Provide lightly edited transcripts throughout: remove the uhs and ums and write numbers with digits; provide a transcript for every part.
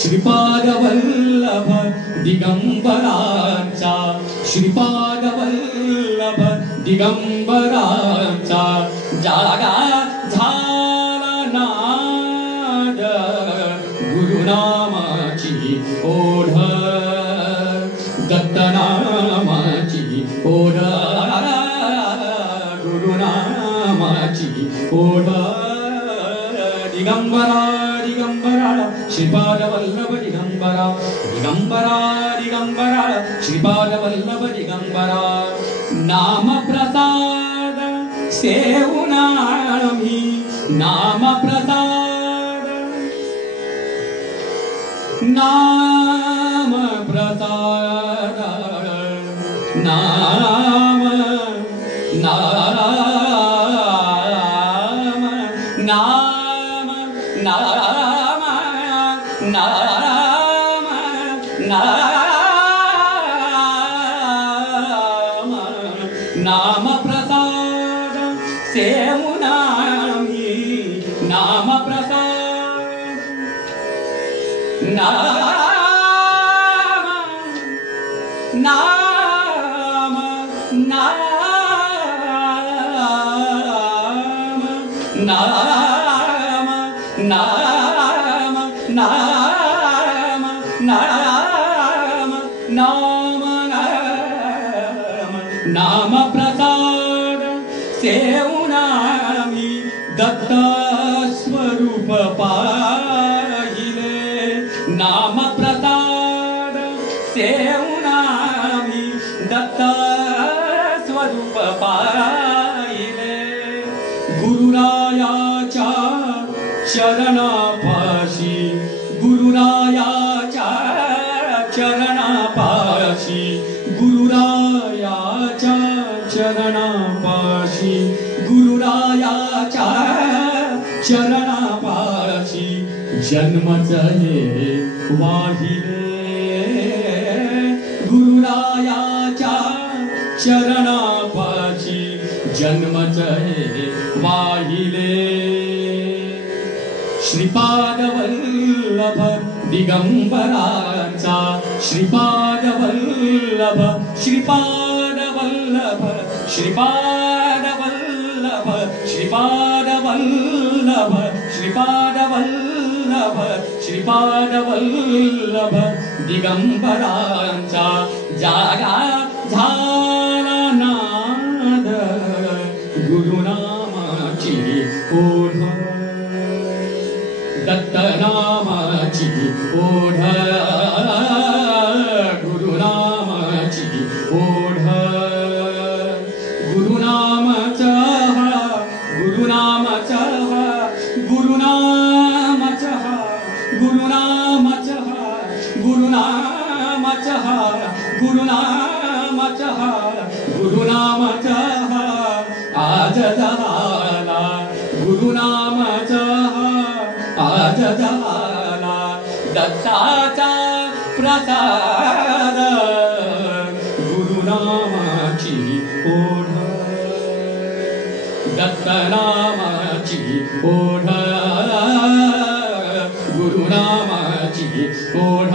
श्रीपाद वल्लभ दिगंबरांचा श्रीपाद वल्लभ दिगंबरांचा जागा झाला नाद गुरुनामाची ओढ दत्तनामाची ओढ गुरुनामाची ओढ दिगंबरा दिगंबरा श्रीपाद वल्लभ दिगंबरा दिगंबरा दिगंबरा श्रीपाद वल्लभ दिगंबरा नाम प्रसाद सेवुना आम्ही नाम प्रसाद नाम प्रसाद नाम नाम नाम नाम नाम नाम नाम प्रसाद सेवुनामी नाम प्रसाद नाम नाम नाम नाम नाम नाम नाम नाम नाम प्रसाद सेवुनामी दत्त स्वरूप पाहिले नाम प्रसाद सेवुनामी दत्त स्वरूप पाहिले गुरुरायाच्या चरणापाशी गुरुरायाच्या चरणापाशी गुरुरायाच्या चरणापाशी गुरुरायाच्या चरणापाशी जन्मच हे वाहिले गुरुरायाच्या चरणापाशी जन्मच हे वाहिले श्रीपाद वल्लभ दिगंबरांचा श्रीपाद वल्लभ श्रीपाद वल्लभ श्रीपाद वल्लभ श्रीपाद वल्लभ श्रीपाद वल्लभ श्रीपाद वल्लभ दिगंबरांचा जागा झाला नाद गुरुनामाची ओढ दत्तनामाची ओढ गुरुनामाची ओढ गुरुनामाचा गुरुनामाचा गुरुनामाचा गुरुनामाचा गुरुनामाचा गुरुनामाचा गुरुनामाचा आज झाला गुरुनामाचा आज झाला दत्ताचा प्रसाद गुरुनामाची ओढ दत्तनामाची ओढ गुरुनामाची ओढ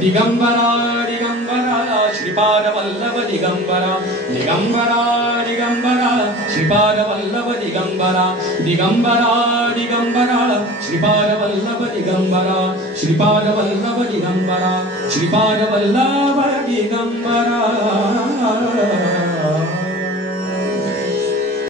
दिगंबरा दिगंबरा श्रीपाद वल्लभ दिगंबरा दिगंबरा दिगंबरा श्रीपाद वल्लभ दिगंबरा दिगंबरा दिगंबरा श्रीपाद वल्लभ दिगंबरा श्रीपाद वल्लभ दिगंबरा श्रीपाद वल्लभ दिगंबरा